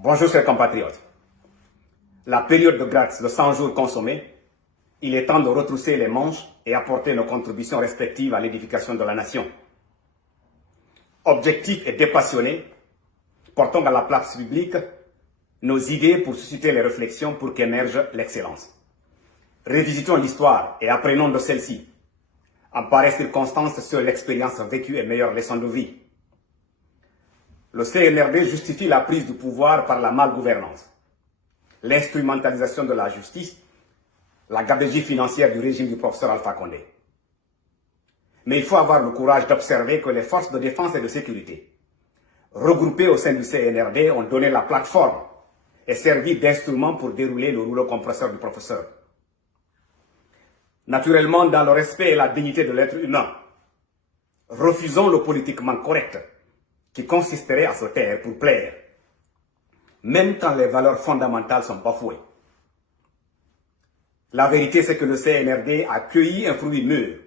Bonjour chers compatriotes. La période de grâce de 100 jours consommée, il est temps de retrousser les manches et apporter nos contributions respectives à l'édification de la nation. Objectifs et dépassionnés, portons à la place publique nos idées pour susciter les réflexions pour qu'émerge l'excellence. Révisitons l'histoire et apprenons de celle-ci. En pareille circonstance, seule l'expérience vécue est meilleure leçon de vie. Le CNRD justifie la prise du pouvoir par la malgouvernance, l'instrumentalisation de la justice, la gabegie financière du régime du professeur Alpha Condé. Mais il faut avoir le courage d'observer que les forces de défense et de sécurité, regroupées au sein du CNRD, ont donné la plateforme et servi d'instrument pour dérouler le rouleau compresseur du professeur. Naturellement, dans le respect et la dignité de l'être humain, refusons le politiquement correct qui consisterait à se taire pour plaire, même quand les valeurs fondamentales sont bafouées. La vérité, c'est que le CNRD a cueilli un fruit mûr.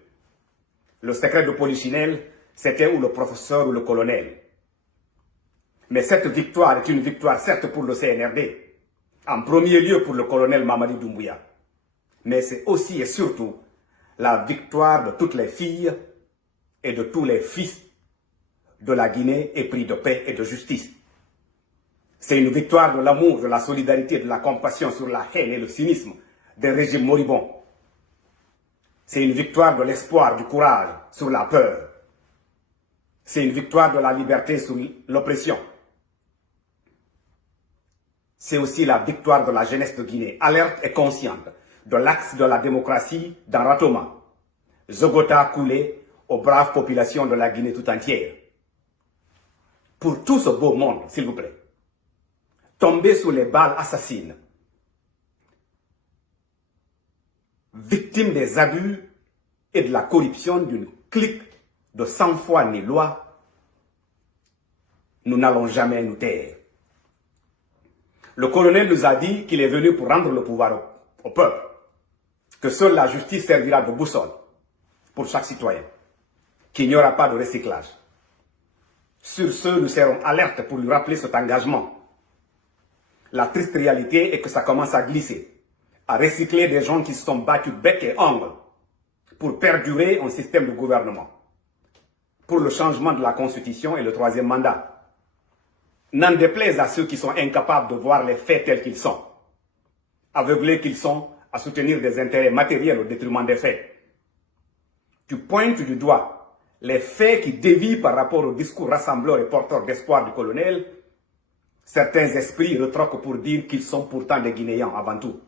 Le secret de Polichinelle, c'était ou le professeur ou le colonel. Mais cette victoire est une victoire certes pour le CNRD, en premier lieu pour le colonel Mamadi Doumbouya. Mais c'est aussi et surtout la victoire de toutes les filles et de tous les fils de la Guinée épris de paix et de justice. C'est une victoire de l'amour, de la solidarité, de la compassion sur la haine et le cynisme des régimes moribonds. C'est une victoire de l'espoir, du courage sur la peur. C'est une victoire de la liberté sur l'oppression. C'est aussi la victoire de la jeunesse de Guinée, alerte et consciente de l'axe de la démocratie dans Ratoma. Zogota coulé aux braves populations de la Guinée tout entière. Pour tout ce beau monde, s'il vous plaît, tombez sous les balles assassines, victimes des abus et de la corruption d'une clique de sans foi ni loi, nous n'allons jamais nous taire. Le colonel nous a dit qu'il est venu pour rendre le pouvoir au peuple, que seule la justice servira de boussole pour chaque citoyen, qu'il n'y aura pas de recyclage. Sur ce, nous serons alertes pour lui rappeler cet engagement. La triste réalité est que ça commence à glisser, à recycler des gens qui se sont battus bec et ongle pour perdurer un système de gouvernement, pour le changement de la Constitution et le troisième mandat. N'en déplaise à ceux qui sont incapables de voir les faits tels qu'ils sont, aveuglés qu'ils sont à soutenir des intérêts matériels au détriment des faits. Tu pointes du doigt les faits qui dévient par rapport au discours rassembleur et porteur d'espoir du colonel. Certains esprits retroquent pour dire qu'ils sont pourtant des Guinéens avant tout.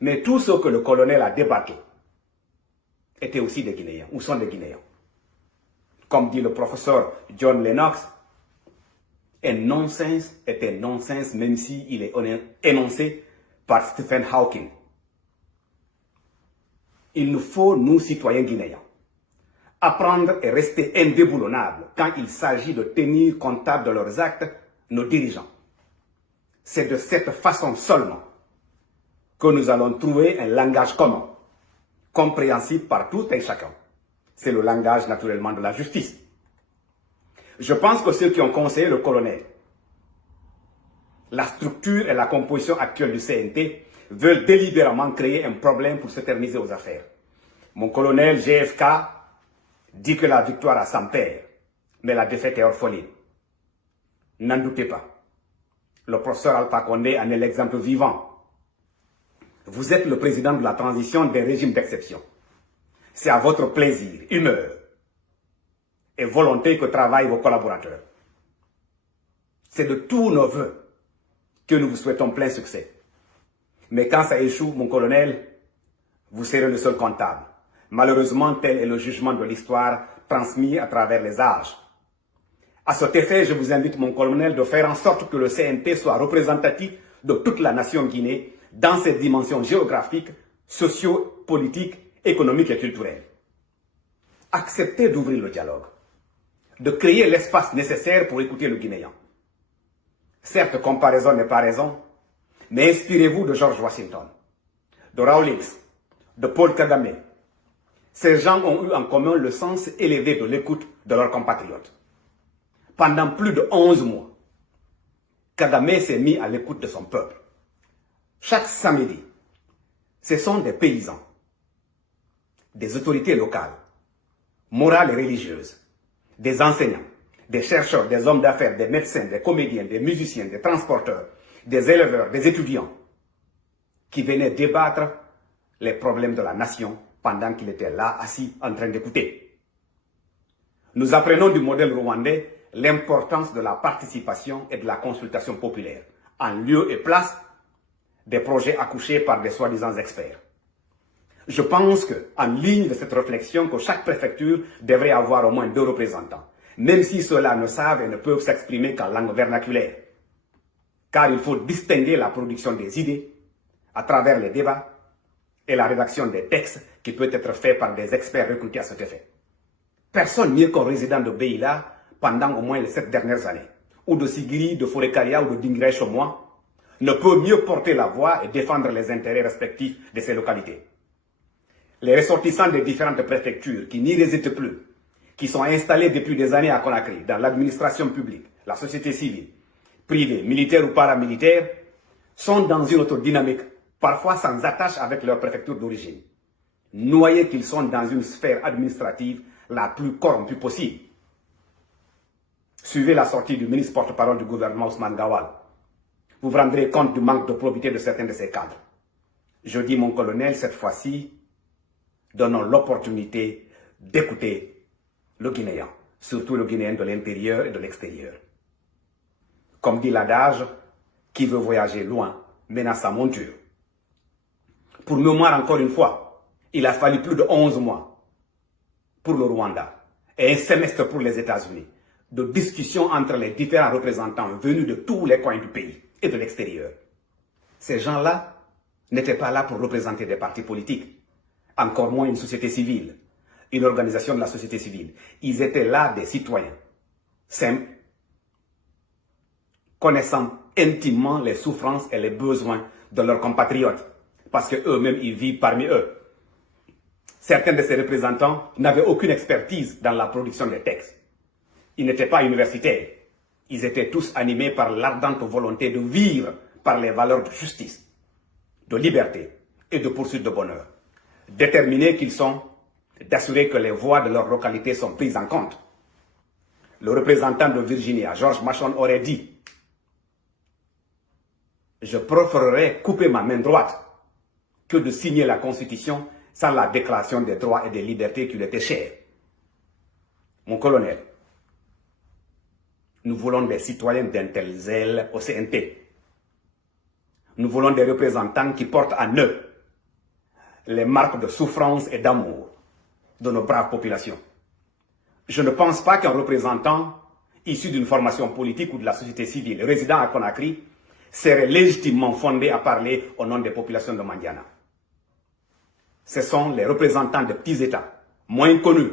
Mais tous ceux que le colonel a débarqués étaient aussi des Guinéens, ou sont des Guinéens. Comme dit le professeur John Lennox, un nonsense est un nonsense même s'il est énoncé par Stephen Hawking. Il nous faut, nous citoyens guinéens, apprendre et rester indéboulonnables quand il s'agit de tenir comptable de leurs actes nos dirigeants. C'est de cette façon seulement que nous allons trouver un langage commun, compréhensible par tout et chacun. C'est le langage naturellement de la justice. Je pense que ceux qui ont conseillé le colonel, la structure et la composition actuelle du CNT veulent délibérément créer un problème pour s'éterniser aux affaires. Mon colonel GFK dit que la victoire a son père, mais la défaite est orpheline. N'en doutez pas. Le professeur Alpha Condé en est l'exemple vivant. Vous êtes le président de la transition des régimes d'exception. C'est à votre plaisir, humeur et volonté que travaillent vos collaborateurs. C'est de tous nos voeux que nous vous souhaitons plein succès. Mais quand ça échoue, mon colonel, vous serez le seul comptable. Malheureusement, tel est le jugement de l'histoire transmis à travers les âges. À cet effet, je vous invite, mon colonel, de faire en sorte que le CNT soit représentatif de toute la nation Guinée dans ses dimensions géographiques, socio-politiques, économiques et culturelles. Acceptez d'ouvrir le dialogue, de créer l'espace nécessaire pour écouter le Guinéen. Certes, comparaison n'est pas raison, mais inspirez-vous de George Washington, de Rawlings, de Paul Kagame. Ces gens ont eu en commun le sens élevé de l'écoute de leurs compatriotes. Pendant plus de 11 mois, Kagame s'est mis à l'écoute de son peuple. Chaque samedi, ce sont des paysans, des autorités locales, morales et religieuses, des enseignants, des chercheurs, des hommes d'affaires, des médecins, des comédiens, des musiciens, des transporteurs, des éleveurs, des étudiants, qui venaient débattre les problèmes de la nation pendant qu'il était là, assis, en train d'écouter. Nous apprenons du modèle rwandais l'importance de la participation et de la consultation populaire, en lieu et place des projets accouchés par des soi-disant experts. Je pense qu'en ligne de cette réflexion, que chaque préfecture devrait avoir au moins 2 représentants, même si ceux-là ne savent et ne peuvent s'exprimer qu'en langue vernaculaire. Car il faut distinguer la production des idées à travers les débats et la rédaction des textes qui peut être fait par des experts recrutés à cet effet. Personne mieux qu'un résident de Beila pendant au moins les 7 dernières années, ou de Sigiri, de Forekaria ou de Dingray Chomois, ne peut mieux porter la voix et défendre les intérêts respectifs de ces localités. Les ressortissants des différentes préfectures qui n'y résident plus, qui sont installés depuis des années à Conakry, dans l'administration publique, la société civile, privée, militaire ou paramilitaire, sont dans une autre dynamique, parfois sans attache avec leur préfecture d'origine. Noyés qu'ils sont dans une sphère administrative la plus corrompue possible. Suivez la sortie du ministre porte-parole du gouvernement Ousmane Gawal. Vous vous rendrez compte du manque de probité de certains de ces cadres. Je dis, mon colonel, cette fois-ci, donnons l'opportunité d'écouter le Guinéen, surtout le Guinéen de l'intérieur et de l'extérieur. Comme dit l'adage, qui veut voyager loin menace sa monture. Pour mémoire, encore une fois, il a fallu plus de 11 mois pour le Rwanda et un semestre pour les États-Unis de discussions entre les différents représentants venus de tous les coins du pays et de l'extérieur. Ces gens-là n'étaient pas là pour représenter des partis politiques, encore moins une société civile, une organisation de la société civile. Ils étaient là des citoyens, simples, connaissant intimement les souffrances et les besoins de leurs compatriotes, parce qu'eux-mêmes, ils vivent parmi eux. Certains de ces représentants n'avaient aucune expertise dans la production des textes. Ils n'étaient pas universitaires. Ils étaient tous animés par l'ardente volonté de vivre par les valeurs de justice, de liberté et de poursuite de bonheur. Déterminés qu'ils sont d'assurer que les voix de leur localité sont prises en compte. Le représentant de Virginia, George Machon, aurait dit « Je préférerais couper ma main droite que de signer la Constitution sans la déclaration des droits et des libertés qui lui étaient chères. » Mon colonel, nous voulons des citoyens d'un tel zèle au CNT. Nous voulons des représentants qui portent en eux les marques de souffrance et d'amour de nos braves populations. Je ne pense pas qu'un représentant issu d'une formation politique ou de la société civile résidant à Conakry serait légitimement fondé à parler au nom des populations de Mandiana. Ce sont les représentants de petits États, moins connus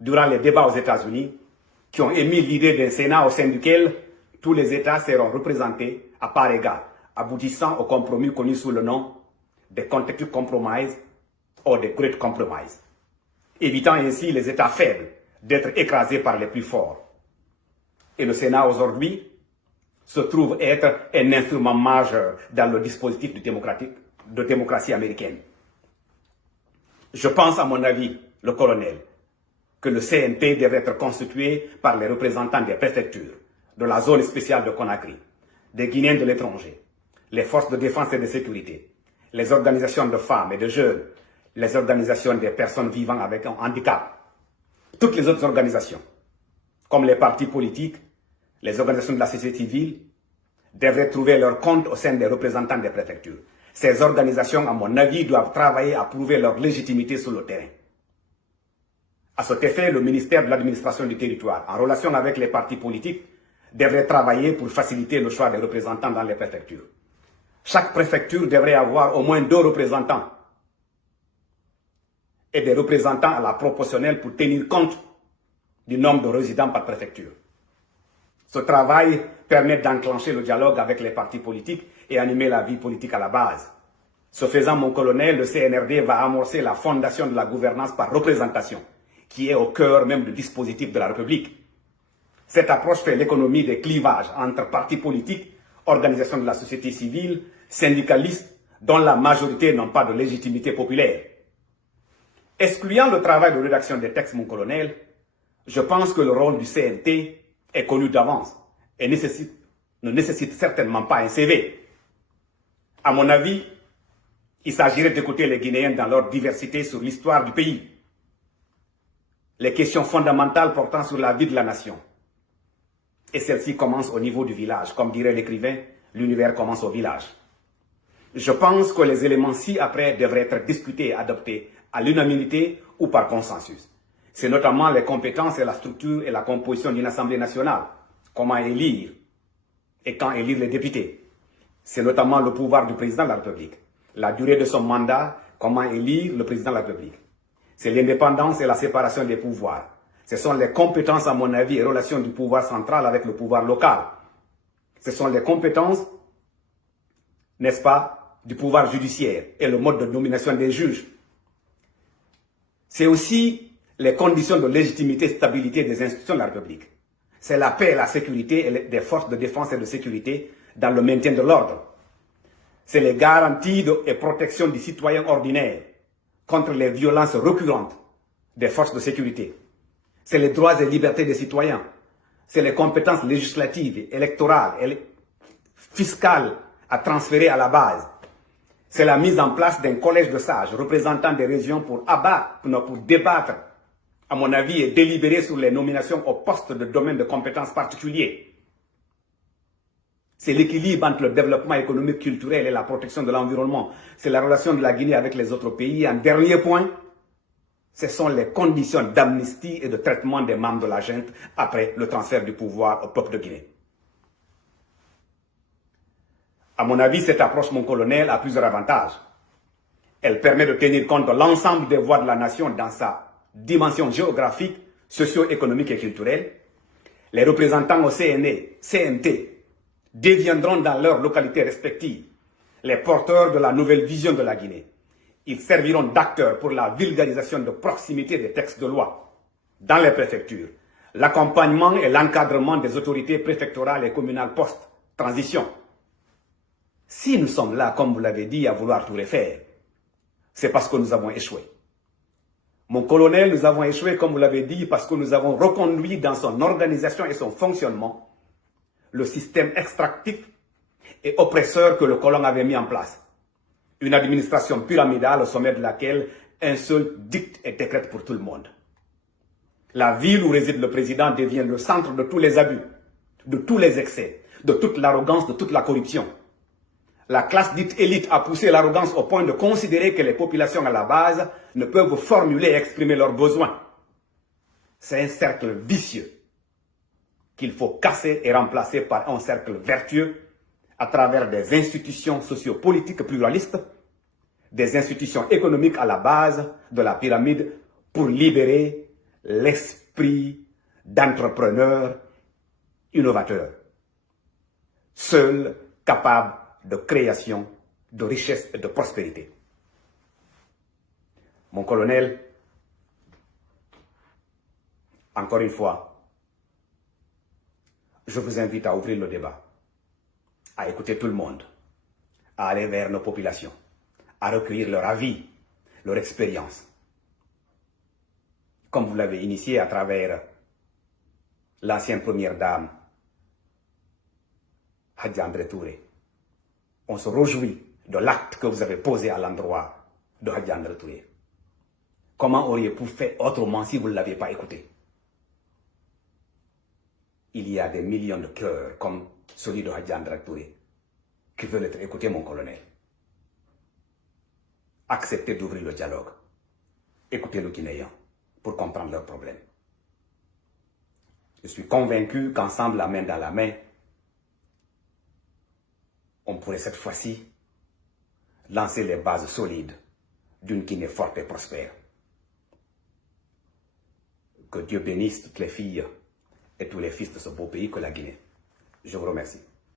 durant les débats aux États-Unis, qui ont émis l'idée d'un Sénat au sein duquel tous les États seront représentés à part égale, aboutissant au compromis connu sous le nom des Contextual Compromise ou des Great Compromise, évitant ainsi les États faibles d'être écrasés par les plus forts. Et le Sénat aujourd'hui se trouve être un instrument majeur dans le dispositif de démocratie américaine. Je pense, à mon avis, le colonel, que le CNT devrait être constitué par les représentants des préfectures, de la zone spéciale de Conakry, des Guinéens de l'étranger, les forces de défense et de sécurité, les organisations de femmes et de jeunes, les organisations des personnes vivant avec un handicap, toutes les autres organisations, comme les partis politiques, les organisations de la société civile, devraient trouver leur compte au sein des représentants des préfectures. Ces organisations, à mon avis, doivent travailler à prouver leur légitimité sur le terrain. À cet effet, le ministère de l'administration du territoire, en relation avec les partis politiques, devrait travailler pour faciliter le choix des représentants dans les préfectures. Chaque préfecture devrait avoir au moins 2 représentants et des représentants à la proportionnelle pour tenir compte du nombre de résidents par préfecture. Ce travail permet d'enclencher le dialogue avec les partis politiques et animer la vie politique à la base. Ce faisant, mon colonel, le CNRD va amorcer la fondation de la gouvernance par représentation, qui est au cœur même du dispositif de la République. Cette approche fait l'économie des clivages entre partis politiques organisations de la société civile, syndicalistes, dont la majorité n'ont pas de légitimité populaire. Excluant le travail de rédaction des textes, mon colonel, je pense que le rôle du CNT est connu d'avance et ne nécessite certainement pas un CV. À mon avis, il s'agirait d'écouter les Guinéens dans leur diversité sur l'histoire du pays, les questions fondamentales portant sur la vie de la nation. Et celle-ci commence au niveau du village. Comme dirait l'écrivain, l'univers commence au village. Je pense que les éléments ci-après devraient être discutés et adoptés à l'unanimité ou par consensus. C'est notamment les compétences et la structure et la composition d'une Assemblée nationale. Comment élire et quand élire les députés. C'est notamment le pouvoir du président de la République. La durée de son mandat, comment élire le président de la République. C'est l'indépendance et la séparation des pouvoirs. Ce sont les compétences, à mon avis, et relations du pouvoir central avec le pouvoir local. Ce sont les compétences, n'est-ce pas, du pouvoir judiciaire et le mode de nomination des juges. C'est aussi les conditions de légitimité et stabilité des institutions de la République. C'est la paix et la sécurité et des forces de défense et de sécurité dans le maintien de l'ordre. C'est les garanties et protection des citoyens ordinaires contre les violences récurrentes des forces de sécurité. C'est les droits et libertés des citoyens. C'est les compétences législatives, électorales et fiscales à transférer à la base. C'est la mise en place d'un collège de sages représentant des régions pour débattre, à mon avis, et délibérer sur les nominations aux postes de domaine de compétences particuliers. C'est l'équilibre entre le développement économique, culturel et la protection de l'environnement. C'est la relation de la Guinée avec les autres pays. En dernier point, ce sont les conditions d'amnistie et de traitement des membres de la junte après le transfert du pouvoir au peuple de Guinée. À mon avis, cette approche, mon colonel, a plusieurs avantages. Elle permet de tenir compte de l'ensemble des voix de la nation dans sa dimension géographique, socio-économique et culturelle. Les représentants au CNT deviendront dans leurs localités respectives les porteurs de la nouvelle vision de la Guinée. Ils serviront d'acteurs pour la vulgarisation de proximité des textes de loi dans les préfectures, l'accompagnement et l'encadrement des autorités préfectorales et communales post-transition. Si nous sommes là, comme vous l'avez dit, à vouloir tout refaire, c'est parce que nous avons échoué. Mon colonel, nous avons échoué, comme vous l'avez dit, parce que nous avons reconduit dans son organisation et son fonctionnement le système extractif et oppresseur que le colon avait mis en place. Une administration pyramidale au sommet de laquelle un seul dicte et décrète pour tout le monde. La ville où réside le président devient le centre de tous les abus, de tous les excès, de toute l'arrogance, de toute la corruption. La classe dite élite a poussé l'arrogance au point de considérer que les populations à la base ne peuvent formuler et exprimer leurs besoins. C'est un cercle vicieux qu'il faut casser et remplacer par un cercle vertueux à travers des institutions sociopolitiques pluralistes, des institutions économiques à la base de la pyramide pour libérer l'esprit d'entrepreneur innovateur, seul capable de création, de richesse et de prospérité. Mon colonel, encore une fois, je vous invite à ouvrir le débat, à écouter tout le monde, à aller vers nos populations, à recueillir leur avis, leur expérience. Comme vous l'avez initié à travers l'ancienne première dame, Hadji André Touré. On se réjouit de l'acte que vous avez posé à l'endroit de Hadji André Touré. Comment auriez-vous fait autrement si vous ne l'aviez pas écouté? Il y a des millions de cœurs comme celui de Hadji André Touré qui veulent être écoutés, mon colonel. Acceptez d'ouvrir le dialogue. Écoutez les Guinéens pour comprendre leurs problèmes. Je suis convaincu qu'ensemble, la main dans la main, on pourrait cette fois-ci lancer les bases solides d'une Guinée forte et prospère. Que Dieu bénisse toutes les filles et tous les fils de ce beau pays que la Guinée. Je vous remercie.